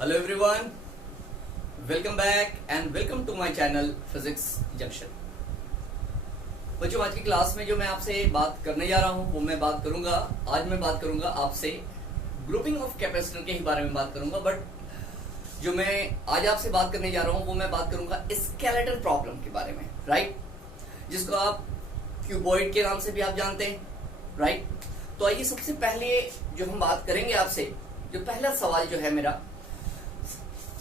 Hello everyone, welcome back and welcome to my channel Physics Junction. बच्चों, आज की class में जो मैं आपसे बात करने जा रहा हूं वो मैं बात करूंगा आपसे ग्रुपिंग ऑफ कैपेसिटर के ही बारे में बात करूंगा। बट जो मैं आज आपसे बात करने जा रहा हूं वो मैं बात करूंगा स्केलेटन प्रॉब्लम के बारे में, राइट, जिसको आप क्यूबॉइड के नाम से भी आप जानते हैं, राइट। तो आइए सबसे पहले जो हम बात करेंगे आपसे, जो पहला सवाल जो है मेरा,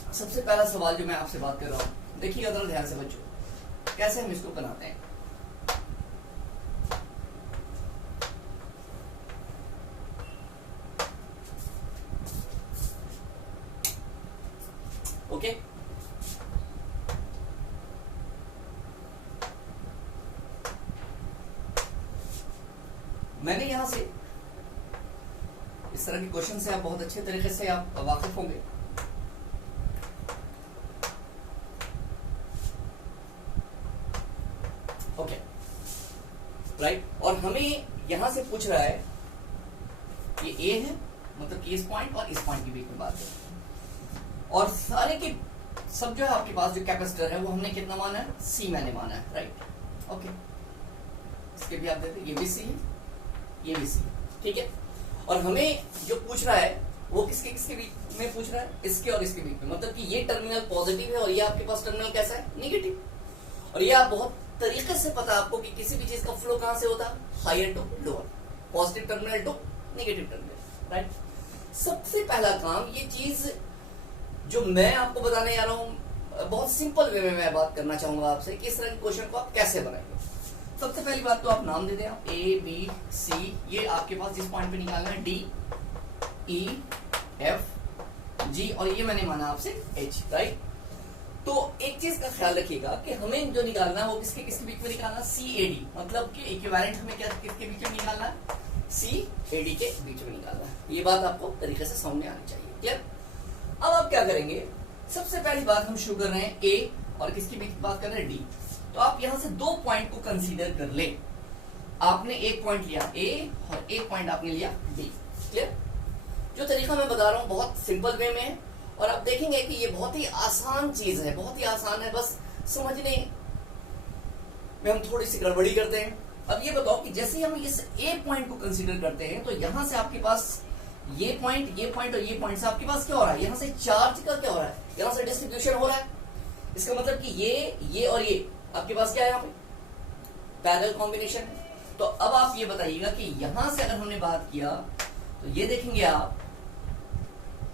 सबसे पहला सवाल जो मैं आपसे बात कर रहा हूं, देखिएगा जरा ध्यान से बच्चों, कैसे हम इसको बनाते हैं। ओके, मैंने यहां से इस तरह के क्वेश्चन से आप बहुत अच्छे तरीके से आप वाकिफ होंगे। Okay, right. और हमें यहां से पूछ रहा है, ये ए है, मतलब कि इस पॉइंट और इस पॉइंट के बीच में बात है, और सारे के सब जो है आपके पास जो कैपेसिटर है वो हमने कितना माना है, सी मैंने माना है, राइट। ओके, इसके भी आप देते, ये भी सी है, ये भी सी है, ठीक है। और हमें जो पूछ रहा है वो किसके किसके बीच में पूछ रहा है, इसके और इसके बीच में, मतलब कि ये टर्मिनल पॉजिटिव है और ये आपके पास टर्मिनल कैसा है, नेगेटिव। और ये आप बहुत तरीके से पता आपको कि किसी भी चीज का फ्लो कहां से होता है, higher to lower, positive terminal to negative terminal, right. सबसे पहला काम, ये चीज जो मैं आपको बताने जा रहा हूं बहुत सिंपल वे में मैं बात करना चाहूंगा आपसे कि इस तरह के क्वेश्चन को आप कैसे बनाएंगे। सबसे पहली बात तो आप नाम दे दें, आप ए बी सी, ये आपके पास जिस पॉइंट पे निकालना है, डी ई एफ जी, और ये मैंने माना आपसे एच, राइट। तो एक चीज का ख्याल रखिएगा कि हमें जो निकालना है वो किसके किसके बीच में निकालना है, सी ए डी, मतलब कि इक्विवेलेंट हमें क्या किसके बीच में निकालना है, सी ए डी के बीच में निकालना है। ये बात आपको तरीके से समझ में आनी चाहिए, क्लियर। अब आप क्या करेंगे, सबसे पहली बात हम शुरू कर रहे हैं ए, और किसके बीच बात कर रहे हैं, डी। तो आप यहां से दो पॉइंट को कंसीडर कर ले। आपने एक पॉइंट लिया ए और एक पॉइंट आपने लिया डी, क्लियर। जो तरीका मैं बता रहा हूं बहुत सिंपल वे में है, और आप देखेंगे कि ये बहुत ही आसान चीज है, बहुत ही आसान है, बस समझने में हम थोड़ी सी गड़बड़ी करते हैं। अब ये बताओ कि जैसे हम इस ए पॉइंट को कंसीडर करते हैं तो यहां से आपके पास ये पॉइंट और ये पॉइंट से आपके पास क्या हो रहा है, यहां से चार्ज का क्या हो रहा है, यहां से डिस्ट्रीब्यूशन हो रहा है। इसका मतलब कि ये और ये आपके पास क्या है, यहाँ पे पैरेलल कॉम्बिनेशन है। तो अब आप ये बताइएगा कि यहां से अगर हमने बात किया तो ये देखेंगे आप,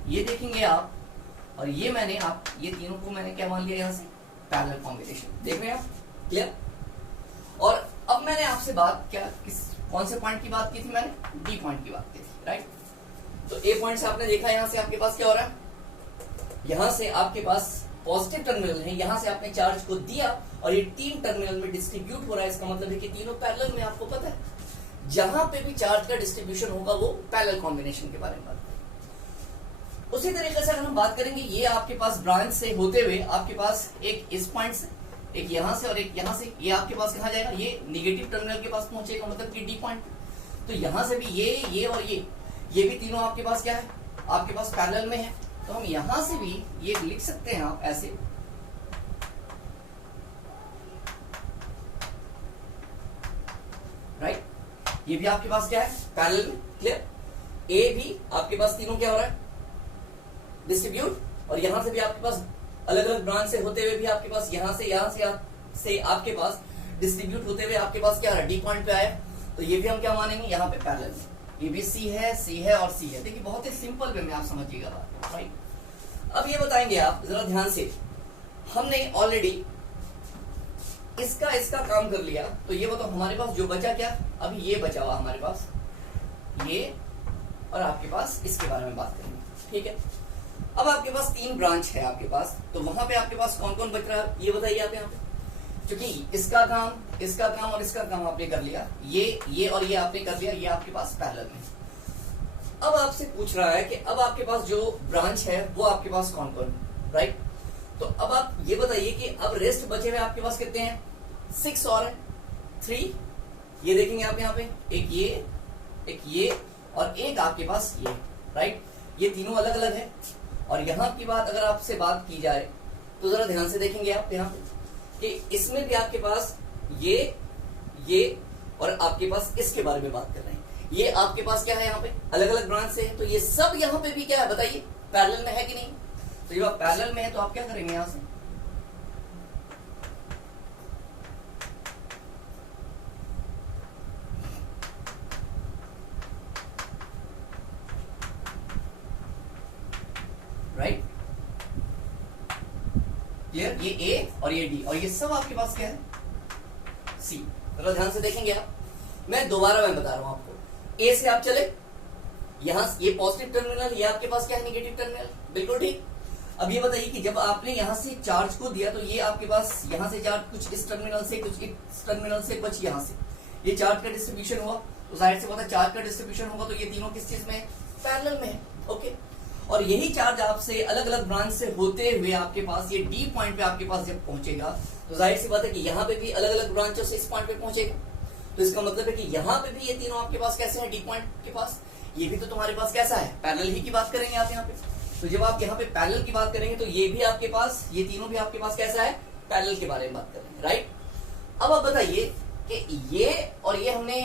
ये देखेंगे आप, और ये मैंने आप, ये तीनों को मैंने क्या मान लिया, यहां से पैरेलल कॉम्बिनेशन, देख रहे हैं आप, क्लियर। और अब मैंने आपसे बात क्या, कौन से पॉइंट की बात की थी, मैंने डी पॉइंट की बात की थी, राइट। तो ए पॉइंट से आपने देखा यहां से आपके पास क्या हो रहा है, यहां से आपके पास पॉजिटिव टर्मिनल है, यहां से आपने चार्ज को दिया और ये तीन टर्मिनल में डिस्ट्रीब्यूट हो रहा है। इसका मतलब है कि तीनों पैरेलल में, आपको पता है जहां पे भी चार्ज का डिस्ट्रीब्यूशन होगा वो पैरेलल कॉम्बिनेशन के बारे में बात करेंगे। उसी तरीके से अगर हम बात करेंगे, ये आपके पास ब्रांच से होते हुए आपके पास एक इस पॉइंट से, एक यहां से और एक यहां से, ये आपके पास कहां जाएगा, ये निगेटिव टर्मिनल के पास पहुंचेगा, मतलब कि डी पॉइंट। तो यहां से भी ये और ये भी तीनों आपके पास क्या है, आपके पास पैरेलल में है। तो हम यहां से भी ये लिख सकते हैं आप ऐसे, राइट। ये भी आपके पास क्या है, पैरेलल में, क्लियर। ए भी आपके पास तीनों क्या हो रहा है, डिस्ट्रीब्यूट, और यहां से भी आपके पास अलग अलग ब्रांच से होते हुए भी आपके पास यहां से आपके पास डिस्ट्रीब्यूट होते हुए आपके पास क्या है, डी पॉइंट पे आए। तो ये भी हम क्या मानेंगे, यहाँ पे पैरेलल में, ये भी सी है और सी है। देखिए बहुत ही सिंपल वे में आप समझिएगा बात, राइट। अब ये बताएंगे आप जरा ध्यान से, हमने ऑलरेडी इसका काम कर लिया, तो ये बताओ हमारे पास जो बचा क्या, अभी ये बचा हुआ हमारे पास, ये और आपके पास इसके बारे में बात करेंगे, ठीक है। अब आपके पास तीन ब्रांच है आपके पास, तो वहां पे आपके पास कौन कौन बच रहा है, ये बताइए आप यहाँ पे। क्योंकि इसका काम और इसका काम आपने कर लिया, ये और ये आपने कर लिया, ये आपके पास पैरेलल में। अब आपसे पूछ रहा है कि अब आपके पास जो ब्रांच है वो आपके पास कौन कौन, राइट। तो अब आप ये बताइए कि अब रेस्ट बचे हुए आपके पास कितने हैं, 6 और 3, ये देखेंगे आप यहाँ पे, एक ये और एक आपके पास ये, राइट। ये तीनों अलग अलग है, और यहाँ की बात अगर आपसे बात की जाए तो जरा ध्यान से देखेंगे आप यहाँ पे कि इसमें भी आपके पास ये और आपके पास इसके बारे में बात कर रहे हैं। ये आपके पास क्या है, यहाँ पे अलग अलग ब्रांच से है, तो ये सब यहाँ पे भी क्या है बताइए, पैरेलल में है कि नहीं। तो जब आप पैरेलल में है तो आप क्या करेंगे यहां से, राइट क्लियर, ये ए और ये डी और ये सब आपके पास क्या है सी। तो ध्यान से देखेंगे आप, मैं दोबारा बता रहा हूं आपको, ए से आप चले, यहां ये पॉजिटिव टर्मिनल, ये आपके पास क्या है नेगेटिव टर्मिनल, बिल्कुल ठीक। अब ये बताइए कि जब आपने यहां से चार्ज को दिया तो ये आपके पास यहां से चार्ज कुछ इस टर्मिनल से, कुछ इस टर्मिनल से, कुछ यहां से, ये चार्ज का डिस्ट्रीब्यूशन हुआ, तो जाहिर सी बात है चार्ज का डिस्ट्रीब्यूशन होगा तो ये तीनों किस चीज में है, पैरेलल में है, ओके। और यही चार्ज आपसे अलग अलग ब्रांच से होते हुए आपके पास ये डी पॉइंट पे आपके पास जब पहुंचेगा तो जाहिर सी बात है कि यहाँ पे भी अलग अलग ब्रांचों से इस पॉइंट पे पहुंचेगा। तो इसका मतलब है कि यहाँ पे भी ये तीनों आपके पास कैसे हैं, डी पॉइंट के पास, ये भी तो तुम्हारे पास कैसा है, पैरेलल ही की बात करेंगे आप यहाँ पे। तो जब आप यहाँ पे पैरेलल की बात करेंगे तो ये भी आपके पास, ये तीनों भी आपके पास कैसा है, पैरेलल के बारे में बात करेंगे, राइट। अब आप बताइए कि ये और ये हमने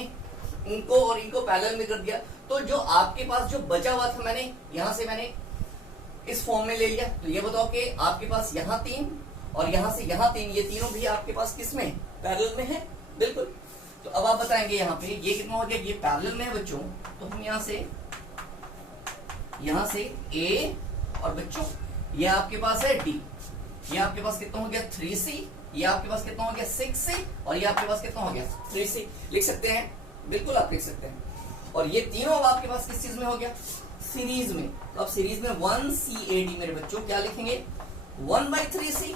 इनको और इनको पैरेलल में कर दिया, तो जो आपके पास जो बचा हुआ था मैंने यहाँ से मैंने इस फॉर्म में ले लिया, तो ये बताओ कि आपके पास यहाँ 3 और यहाँ से यहाँ 3, ये तीनों भी आपके पास किस में, पैरेलल में है, बिल्कुल। तो अब आप बताएंगे यहाँ पे ये कितना हो गया, ये पैरेलल में है बच्चों, तो हम यहाँ से ए और बच्चों ये आपके पास है डी, ये आपके पास कितना हो गया 3C, ये आपके पास कितना हो गया 6C और ये आपके पास कितना हो गया 3C, लिख सकते हैं, बिल्कुल आप लिख सकते हैं। और ये तीनों अब आपके पास किस चीज में हो गया, सीरीज में। तो अब सीरीज में 1CAD मेरे बच्चों क्या लिखेंगे, 1/3C,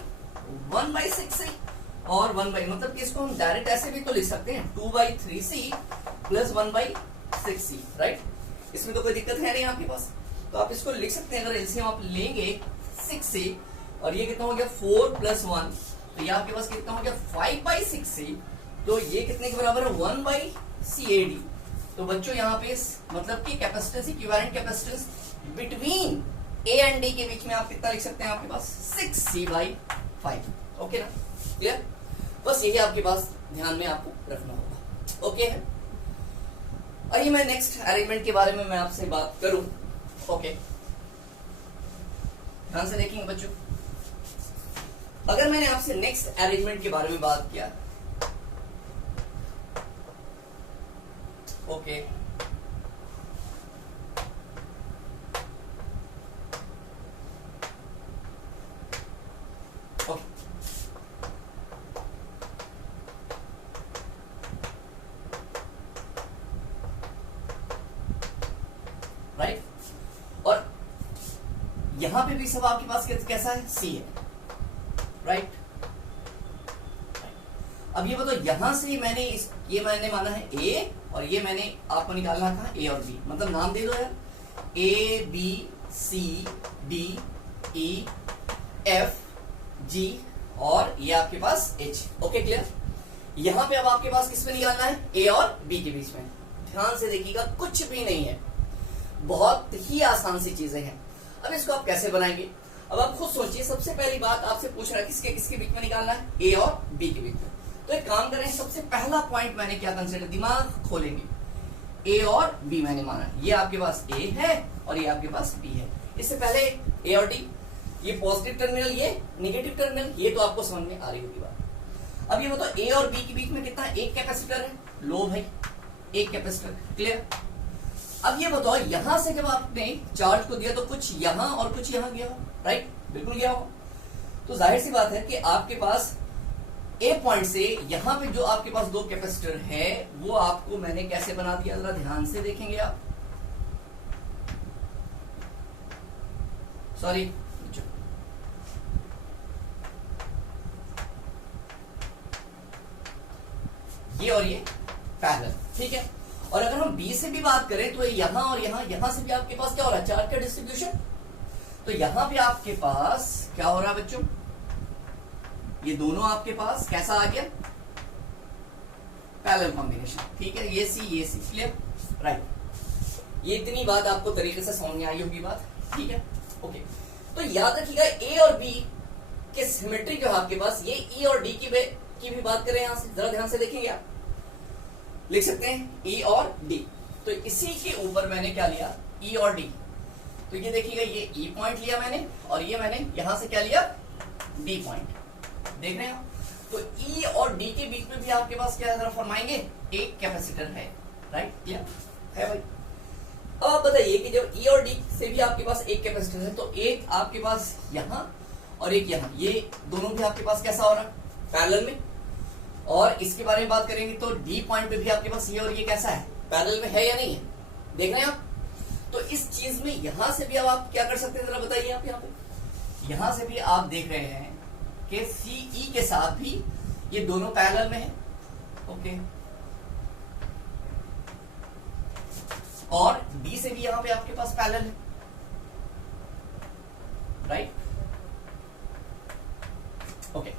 1/6C और 1 मतलब कि इसको हम डायरेक्ट ऐसे भी तो लिख सकते हैं 2/3C प्लस 1/6C, राइट। इसमें तो कोई दिक्कत है नहीं आपके पास, तो आप इसको लिख सकते हैं। अगर एलसीएम आप लेंगे 6C और ये कितना हो गया 4 + 1, तो ये आपके पास कितना हो गया 5/6C, तो ये कितने के बराबर है 1/CAD। तो बच्चों यहाँ पे मतलब कि capacitance, equivalent capacitance between A and D के बीच में आप कितना लिख सकते हैं, आपके पास 6C/5, ओके ना, क्लियर। बस यही आपके पास ध्यान में आपको रखना होगा, ओके है। आइए मैं नेक्स्ट अरेंजमेंट के बारे में मैं आपसे बात करूं, ओके। ध्यान से देखेंगे बच्चों, अगर मैंने आपसे नेक्स्ट अरेंजमेंट के बारे में बात किया, ओके, राइट। और यहां पे भी सब आपके पास कैसा है, सी है, राइट। अब ये बताओ यहां से मैंने ये मैंने माना है ए और ये मैंने आपको निकालना था ए और बी, मतलब नाम दे दो यार, ABCDEF और ये आपके पास H, ओके क्लियर। यहां पे अब आपके पास किस में निकालना है, ए और बी के बीच में। ध्यान से देखिएगा, कुछ भी नहीं है, बहुत ही आसान सी चीजें हैं। अब इसको आप कैसे बनाएंगे, अब आप खुद सोचिए। सबसे पहली बात आपसे पूछ रहा है किसके किसके बीच में निकालना है, ए और बी के बीच में। तो एक काम करें, सबसे पहला पॉइंट मैंने क्या कंसिडर, दिमाग खोलेंगे, ए और बी मैंने माना, ये आपके पास ए है और ये आपके पास बी है। इससे पहले ए और डी, ये पॉजिटिव टर्मिनल, ये नेगेटिव टर्मिनल, ये तो आपको समझ में आ रही होगी बात। अब ये बताओ ए और बी के बीच में कितना, एक कैपेसिटर है, लो भाई, एक कैपेसिटर, क्लियर। अब ये बताओ यहां से जब आपने चार्ज को दिया तो कुछ यहां और कुछ यहां गया हो, राइट, बिल्कुल गया हो। तो जाहिर सी बात है कि आपके पास ए पॉइंट से यहां पे जो आपके पास दो कैपेसिटर है वो आपको मैंने कैसे बना दिया, जरा ध्यान से देखेंगे आप, सॉरी, ये और ये पैरेलल, ठीक है। और अगर हम बी से भी बात करें तो यहां और यहां से भी आपके पास क्या हो रहा है, चार्ज का डिस्ट्रीब्यूशन। तो यहां पे आपके पास क्या हो रहा है बच्चों, ये दोनों आपके पास कैसा आ गया, पैरेलल कॉम्बिनेशन, ठीक है, ये सी, क्लियर, राइट। ये इतनी बात आपको तरीके से समझ में आई होगी बात, ठीक है, ओके। तो याद रखिएगा ए और बी के सिमेट्री जो है आपके पास, ये ई और डी की भी बात करें यहां से, जरा ध्यान से देखेंगे आप, लिख सकते हैं ई और डी। तो इसी के ऊपर मैंने क्या लिया, ई और डी। तो ये देखिएगा, ये ई पॉइंट लिया मैंने और ये मैंने यहां से क्या लिया, डी पॉइंट। देख रहे हैं आप? तो ई और डी के बीच में भी आपके पास क्या जरा फरमाएंगे, एक कैपेसिटर है। राइट, क्लियर है भाई? अब आप बताइए कि जब ई और डी से भी आपके पास एक कैपेसिटर है, तो एक आपके पास यहां और एक यहां, ये दोनों भी आपके पास कैसा हो रहा है, पैरेलल में। और इसके बारे में बात करेंगे तो डी पॉइंट पे भी आपके पास ये और ये कैसा है, पैरेलल में है या नहीं है, देख रहे हैं आप? तो इस चीज में यहां से भी अब आप क्या कर सकते हैं, जरा बताइए आप। यहाँ पे यहां से भी आप देख रहे हैं कि सीई के साथ भी ये दोनों पैरेलल में है। ओके, और डी से भी यहां पे आपके पास पैरेलल है। राइट, ओके,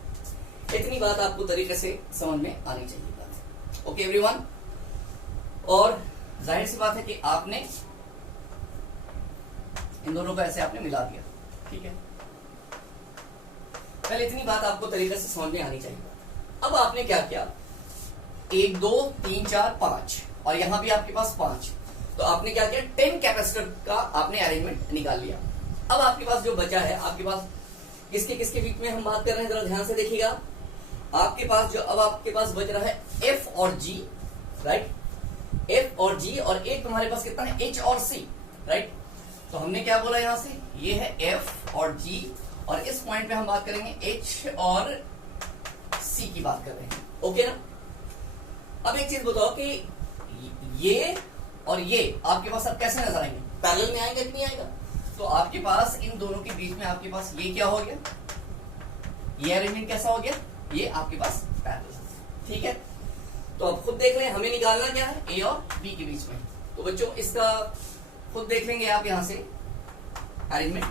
इतनी बात आपको तरीके से समझ में आनी चाहिए बात। ओके एवरीवन, और जाहिर सी बात है कि आपने इन दोनों को ऐसे आपने मिला दिया, ठीक है। पहले इतनी बात आपको तरीके से समझ में आनी चाहिए। अब आपने क्या किया, 1 2 3 4 5 और यहां भी आपके पास 5, तो आपने क्या किया, 10 कैपेसिटर का आपने अरेंजमेंट निकाल लिया। अब आपके पास जो बचा है, आपके पास किसके किसके बीच में हम बात कर रहे हैं, जरा ध्यान से देखिएगा। आपके पास जो अब आपके पास बच रहा है एफ और जी, राइट, एफ और जी, और एक तुम्हारे पास कितना है, एच और सी। राइट, तो हमने क्या बोला यहां से, ये है एफ और जी, और इस पॉइंट पे हम बात करेंगे एच और सी की बात कर रहे हैं। ओके ना? अब एक चीज बताओ कि ये और ये आपके पास अब कैसे नजर आएंगे, पैरेलल में आएगा कि नहीं आएगा? तो आपके पास इन दोनों के बीच में आपके पास ये क्या हो गया, ये अरेंजमेंट कैसा हो गया, ये आपके पास पैरेलल। ठीक है, तो अब खुद देख लें, हमें निकालना क्या है, ए और बी के बीच में। तो बच्चों इसका खुद देख लेंगे आप यहां से अरेंजमेंट,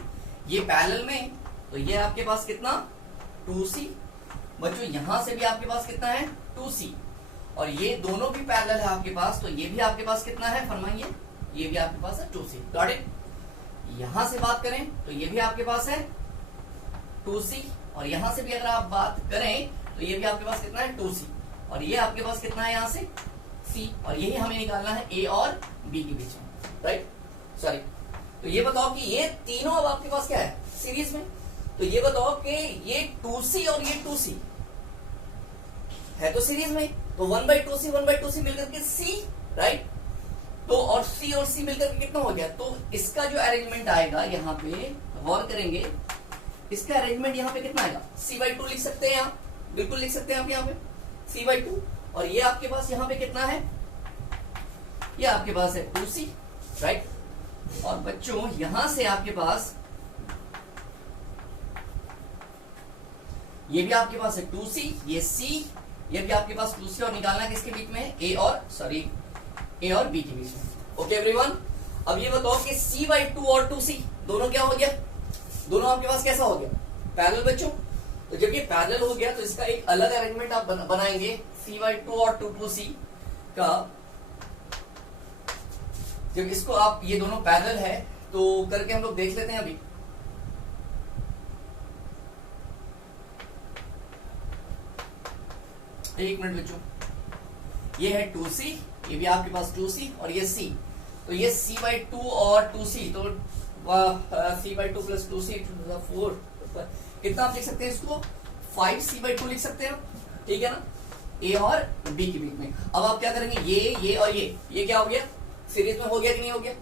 ये पैरेलल में, तो ये आपके पास कितना, 2c। बच्चों यहां से भी आपके पास कितना है, 2c, और ये दोनों भी पैरेलल है आपके पास, तो ये भी आपके पास कितना है, फरमाइए, ये भी आपके पास है 2c। Got it? यहां से बात करें तो ये भी आपके पास है 2c, और यहां से भी अगर आप बात करें तो ये भी आपके पास कितना है, 2c, और ये आपके पास कितना है यहां से, c, और यही हमें निकालना है a और b के बीच में। राइट, सॉरी, तो ये बताओ कि ये तीनों अब आपके पास क्या है, सीरीज में। तो ये बताओ कि ये 2c और ये 2c है तो सीरीज में, तो 1/2c 1/2c मिलकर के c, राइट, तो और c और c मिलकर के कितना हो गया, तो इसका जो अरेंजमेंट आएगा यहाँ पे गौर करेंगे, इसका अरेंजमेंट यहाँ पे कितना आएगा, c/2 लिख सकते हैं आप, बिल्कुल लिख सकते हैं आप यहाँ पे c/2, और ये आपके पास यहाँ पे कितना है, ये आपके पास है 2c, राइट। और बच्चों यहां से आपके पास ये भी आपके पास है 2c, ये c, ये भी आपके पास 2c, और निकालना किसके बीच में, a और b के बीच में। ओके एवरीवन, अब ये बताओ कि c/2 और 2c दोनों क्या हो गया, दोनों आपके पास कैसा हो गया, पैरेलल। बच्चों तो जब ये पैरेलल हो गया तो इसका एक अलग अरेंजमेंट आप बनाएंगे c/2 और 2c का। जब इसको आप, ये दोनों पैरेलल है तो करके हम लोग देख लेते हैं अभी। एक मिनट बच्चों, ये है 2c, ये भी आपके पास 2c, और ये c, तो ये c/2 और 2c, तो c/2 प्लस 2c 4, कितना आप लिख सकते हैं इसको, 5c/2 लिख सकते हैं, ठीक है ना, a और b के बीच में। अब आप क्या करेंगे, ये और ये क्या हो गया, सीरीज में हो गया कि नहीं हो गया,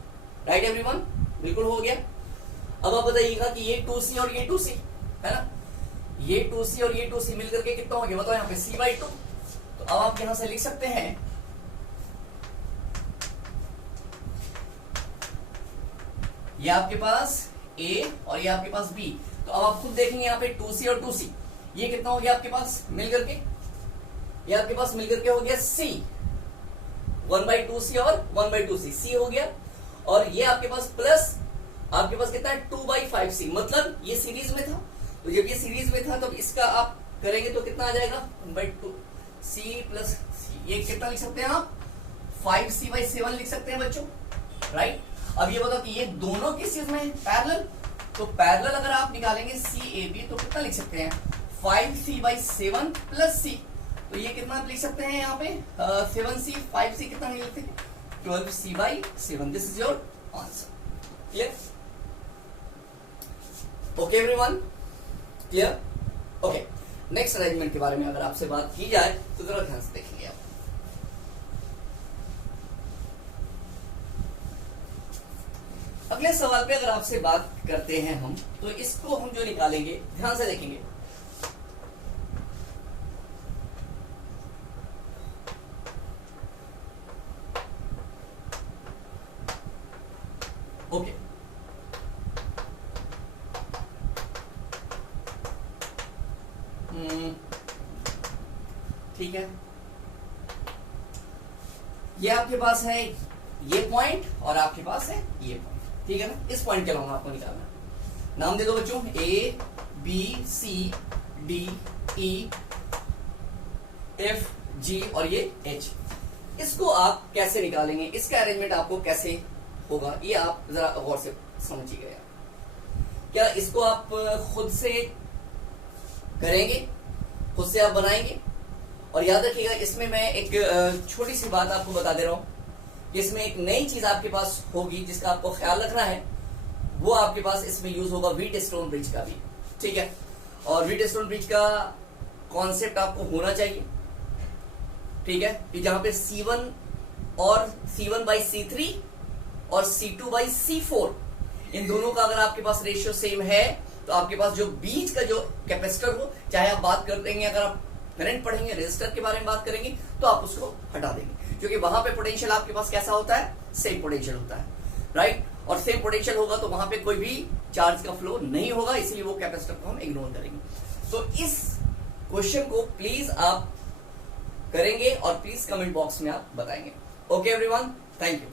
राइट एवरीवन, बिल्कुल हो गया। अब आप बताइएगा कि ये 2c और ये 2c है ना, ये 2c और ये 2c मिलकर के कितना हो गया, बताओ यहाँ पे c/2। तो अब आप यहां से लिख सकते हैं, ये आपके पास a और ये आपके पास b, तो अब आप खुद देखेंगे यहाँ पे 2c और 2c, ये कितना हो गया आपके पास मिलकर के, ये आपके पास मिलकर के हो गया c, 1/2c और 1/2c, c हो गया, और ये आपके पास प्लस आपके पास कितना है 2/5c, मतलब ये सीरीज में था, तो जब ये सीरीज में था तब इसका आप करेंगे तो कितना आ जाएगा, 1/2c प्लस c, ये कितना लिख सकते हैं आप, 5c/7 लिख सकते हैं बच्चों, राइट। अब ये बताओ कि ये दोनों किस चीज में है, पैरेलल, तो पैरेलल अगर आप निकालेंगे CAB तो कितना लिख सकते हैं 5C/7 प्लस C, तो ये कितना लिख सकते हैं यहाँ पे 7C 5C कितना नहीं लिखते 12C/7। This is your answer. Clear? Okay everyone, clear? Okay, next arrangement के बारे में अगर आपसे बात की जाए तो जरा ध्यान से देखेंगे आप। अगले सवाल पे अगर आपसे बात करते हैं हम, तो इसको हम जो निकालेंगे ध्यान से देखेंगे। ओके, ठीक है, ये आपके पास है ये पॉइंट और आपके पास है ये पॉइंट, ठीक है ना। इस पॉइंट के अलावा आपको निकालना है। नाम दे दो बच्चों, A B C D E F G और ये H। इसको आप कैसे निकालेंगे, इसका अरेंजमेंट आपको कैसे होगा, ये आप जरा गौर से समझिएगा। क्या इसको आप खुद से करेंगे, खुद से आप बनाएंगे? और याद रखिएगा, इसमें मैं एक छोटी सी बात आपको बता दे रहा हूं, इसमें एक नई चीज आपके पास होगी जिसका आपको ख्याल रखना है। वो आपके पास इसमें यूज होगा व्हीटस्टोन ब्रिज का भी, ठीक है। और व्हीटस्टोन ब्रिज का कॉन्सेप्ट आपको होना चाहिए, ठीक है, कि जहां पे C1 और C1/C3 और C2/C4 इन दोनों का अगर आपके पास रेशियो सेम है तो आपके पास जो बीच का जो कैपेसिटर हो, चाहे आप बात कर देंगे, अगर आप करंट पढ़ेंगे, रेजिस्टर के बारे में बात करेंगे तो आप उसको हटा देंगे, क्योंकि वहां पे पोटेंशियल आपके पास कैसा होता है, सेम पोटेंशियल होता है, राइट। और सेम पोटेंशियल होगा तो वहां पे कोई भी चार्ज का फ्लो नहीं होगा, इसलिए वो कैपेसिटर को हम इग्नोर करेंगे। तो इस क्वेश्चन को प्लीज आप करेंगे और प्लीज कमेंट बॉक्स में आप बताएंगे। Okay everyone, thank you.